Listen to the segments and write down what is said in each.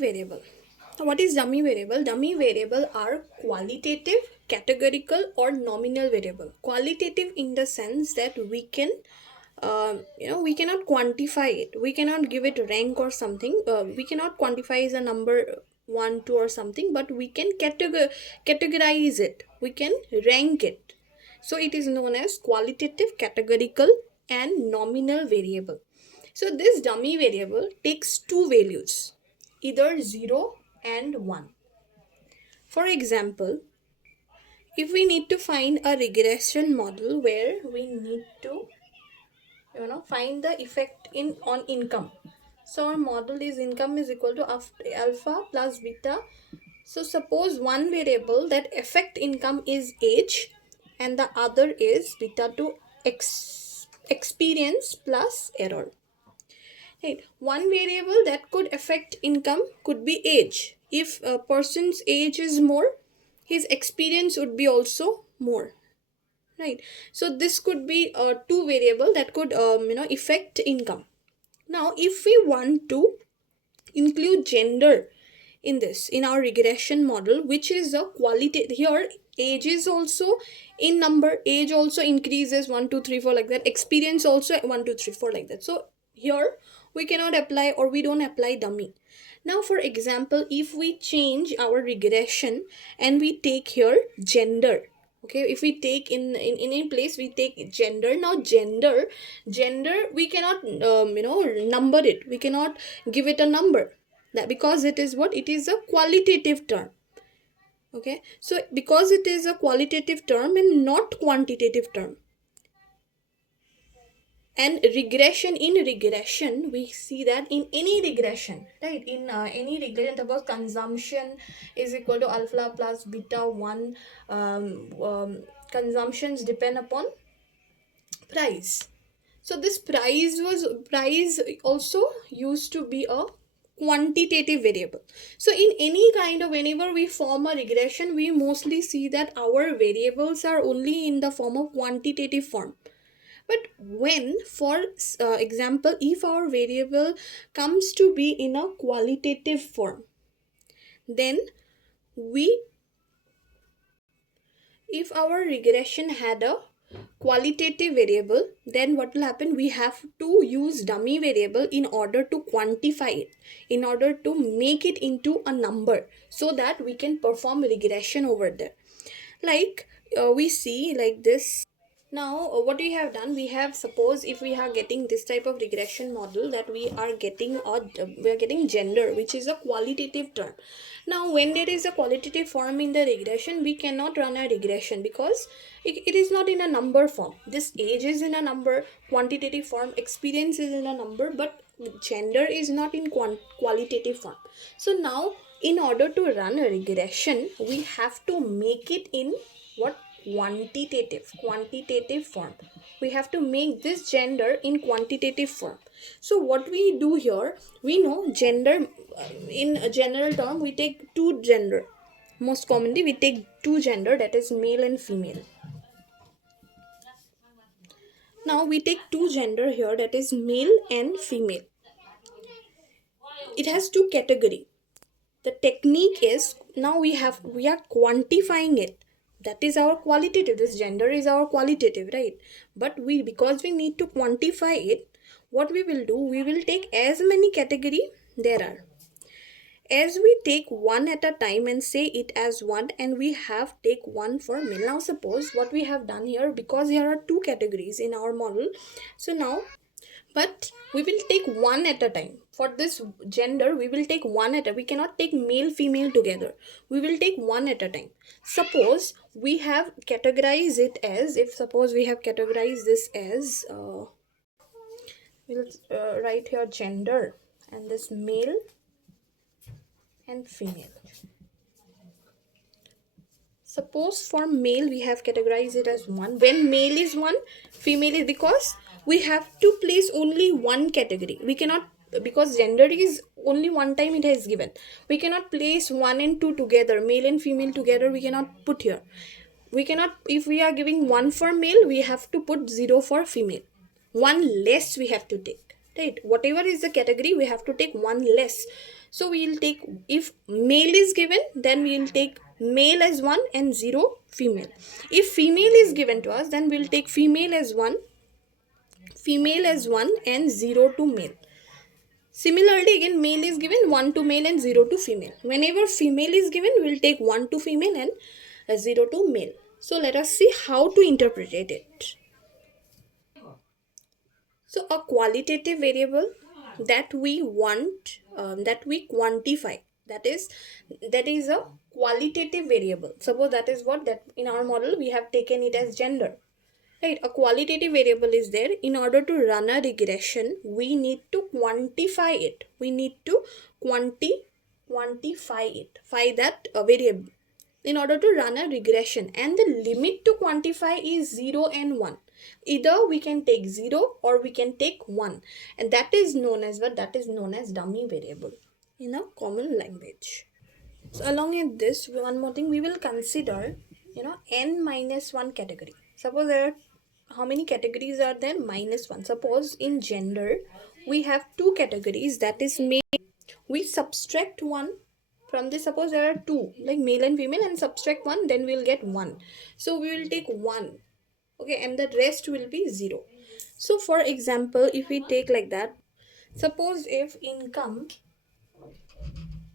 variable. Now, what is dummy variable? Dummy variable are qualitative, categorical, or nominal variable. Qualitative in the sense that we can, we cannot quantify it. We cannot give it rank or something. We cannot quantify as a number 1, 2 or something, but we can categorize it. We can rank it. So it is known as qualitative, categorical, and nominal variable. So this dummy variable takes two values, either 0 and 1. For example, if we need to find a regression model where we need to find the effect on income. So our model is income is equal to alpha plus beta. So suppose one variable that affect income is age and the other is beta to experience plus error. Right. One variable that could affect income could be age. If a person's age is more, his experience would be also more. Right. So this could be two variable that could affect income. Now, if we want to include gender in this in our regression model, which is a quality, here age is also in number, age also increases 1 2 3 4 like that, experience also 1 2 3 4 like that. So here we cannot apply, or we don't apply dummy. Now for example, if we change our regression and we take here gender, okay, if we take in any place we take gender. Now gender we cannot number it, we cannot give it a number, that because it is what, it is a qualitative term. Okay, so because it is a qualitative term and not quantitative term. And regression, in regression we see that in any regression, right, in any regression, suppose consumption is equal to alpha plus beta 1, consumptions depend upon price. So this price also used to be a quantitative variable. So in any kind of, whenever we form a regression, we mostly see that our variables are only in the form of quantitative form. But when, for example, if our variable comes to be in a qualitative form, then if our regression had a qualitative variable, then what will happen, we have to use dummy variable in order to quantify it, in order to make it into a number, so that we can perform regression over there. Like we see like this. Now what we have done, we have, suppose if we are getting this type of regression model, that we are getting gender, which is a qualitative term. Now when there is a qualitative form in the regression, we cannot run a regression because it is not in a number form. This age is in a number, quantitative form, experience is in a number, but gender is not in qualitative form. So now in order to run a regression, we have to make it in what, quantitative form. We have to make this gender in quantitative form. So what we do here, we know gender, in a general term we take two gender. Most commonly we take two gender, that is male and female. Now we take two gender here, that is male and female. It has two category. The technique is, now we are quantifying it. That is our qualitative, this gender is our qualitative, right? But because we need to quantify it, what we will do, we will take as many category there are. As we take one at a time and say it as one, and we have take one for male. Now suppose what we have done here, because here are two categories in our model, so now, but we will take one at a time. For this gender, we will take one at a, we cannot take male female together, we will take one at a time. Suppose we have categorized it as, if suppose we have categorized this as we'll write here gender, and this male and female. Suppose for male we have categorized it as 1. When male is 1, female is, because we have to place only one category. We cannot, because gender is only one time it has given. We cannot place 1 and 2 together, male and female together, we cannot put here. We cannot, if we are giving 1 for male, we have to put 0 for female. 1 less we have to take, right? Whatever is the category, we have to take 1 less. So we will take, if male is given, then we will take male as 1 and 0 female. If female is given to us, then we will take female as 1 and 0 to male. Similarly, again, male is given 1 to male and 0 to female. Whenever female is given, we will take 1 to female and 0 to male. So let us see how to interpret it. So a qualitative variable that we want, that we quantify, that is a qualitative variable. Suppose that is what, that in our model we have taken it as gender, right? A qualitative variable is there. In order to run a regression, we need to quantify it. We need to quantify it, that variable, in order to run a regression. And the limit to quantify is 0 and 1. Either we can take 0 or we can take 1, and that is known as what? That is known as dummy variable in a common language. So along with this, one more thing we will consider, n minus 1 category. Suppose there are, how many categories are there? -1. Suppose in gender we have 2 categories, that is male. We subtract 1 from this. Suppose there are 2, like male and female, and subtract 1, then we'll get 1. So we will take 1, okay, and the rest will be 0. So for example, if we take like that, suppose if income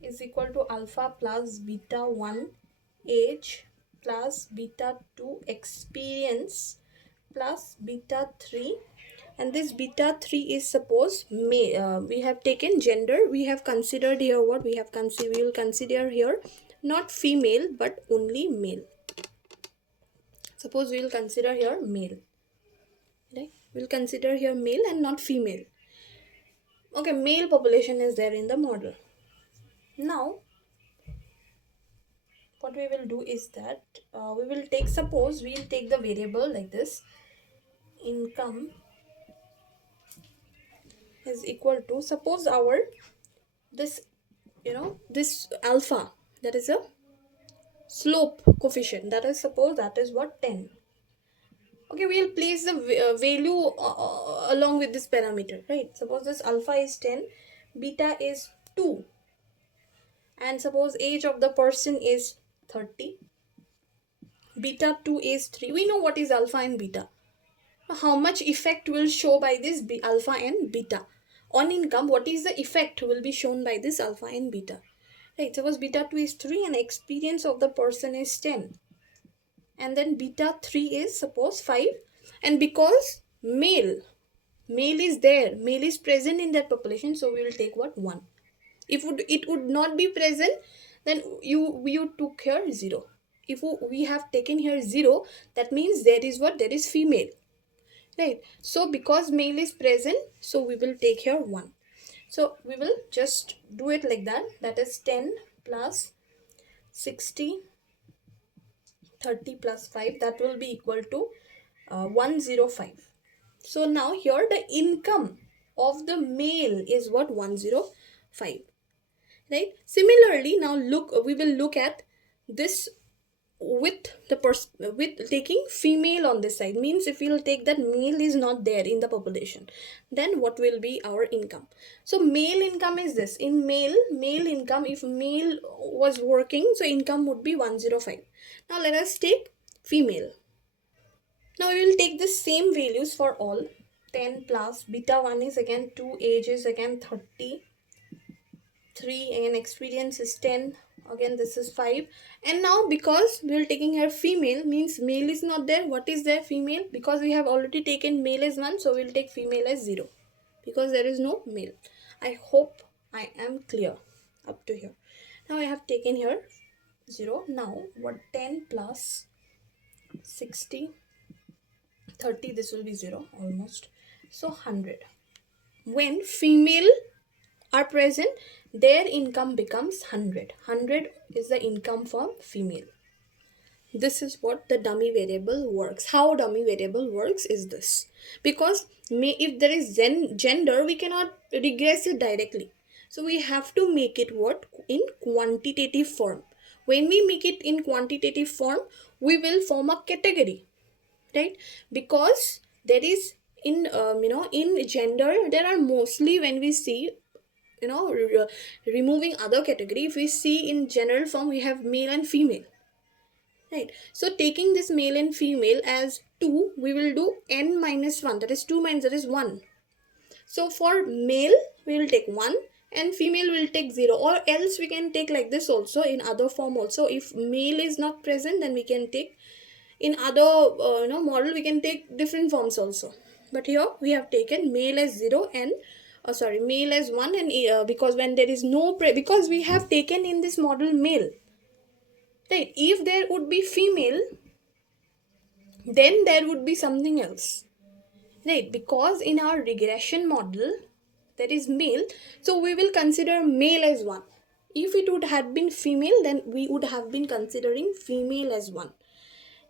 is equal to alpha plus beta 1 age plus beta 2 experience plus beta 3, and this beta 3 is, suppose we have taken gender. We have considered here what we will consider here, not female but only male. Suppose we will consider here male, right? We'll consider here male and not female. Okay, male population is there in the model. Now what we will do is that we will take, suppose we will take the variable like this, income is equal to, suppose our this this alpha, that is a slope coefficient, that is, suppose that is what, 10. Okay, we will place the value along with this parameter, right? Suppose this alpha is 10, beta is 2, and suppose age of the person is 30, beta 2 is 3. We know what is alpha and beta. How much effect will show by this alpha and beta on income? What is the effect will be shown by this alpha and beta, right? Suppose beta 2 is 3 and experience of the person is 10, and then beta 3 is, suppose, 5, and because male is there, male is present in that population, so we will take what, 1. If it would not be present, then you took here 0. If we have taken here 0, that means there is what, there is female, right? So because male is present, so we will take here 1. So we will just do it like that, that is 10 plus 60 30 plus 5, that will be equal to 105. So now here the income of the male is what, 105, right? Similarly, now we will look at this with with taking female on this side. Means if we will take that male is not there in the population, then what will be our income? So male income is this. In male income, if male was working, so income would be 105. Now let us take female. Now we will take the same values for all. 10 plus beta 1 is again 2, age is again 30, 3, again experience is 10, again this is 5. And now because we are taking here female, means male is not there. What is there? Female. Because we have already taken male as 1, so we will take female as 0, because there is no male. I hope I am clear up to here. Now I have taken here 0. Now what, 10 plus 60 30, this will be 0 almost, so 100. When female are present, their income becomes 100. 100 is the income from female. This is what the dummy variable works. How dummy variable works is this. Because if there is gender, we cannot regress it directly. So we have to make it what? In quantitative form. When we make it in quantitative form, we will form a category, right? Because there is in in gender, there are mostly, when we see removing other category, if we see in general form, we have male and female, right? So taking this male and female as 2, we will do n minus 1, that is 2 minus, that is 1. So for male we will take 1 and female will take 0, or else we can take like this also in other form also. If male is not present, then we can take in other model, we can take different forms also. But here we have taken male as 0 and male as 1, and because when there is no because we have taken in this model male, right? If there would be female, then there would be something else, right? Because in our regression model there is male, so we will consider male as 1. If it would have been female, then we would have been considering female as 1,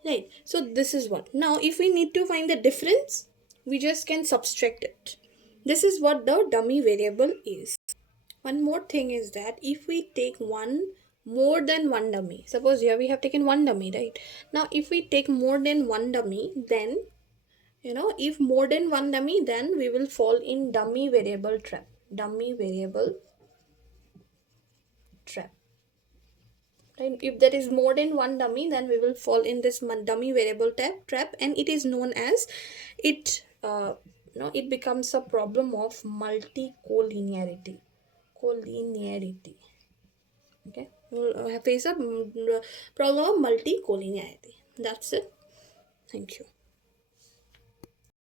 right? So this is what. Now if we need to find the difference, we just can subtract it. This is what the dummy variable is. One more thing is that if we take more than one dummy, suppose here we have taken one dummy, right? Now if we take more than one dummy, then if more than one dummy, then we will fall in dummy variable trap. Dummy variable trap. Right? If there is more than one dummy, then we will fall in this dummy variable trap, and it is known as it becomes a problem of multi-collinearity. Collinearity. Okay, we'll face a problem of multi-collinearity. That's it. Thank you.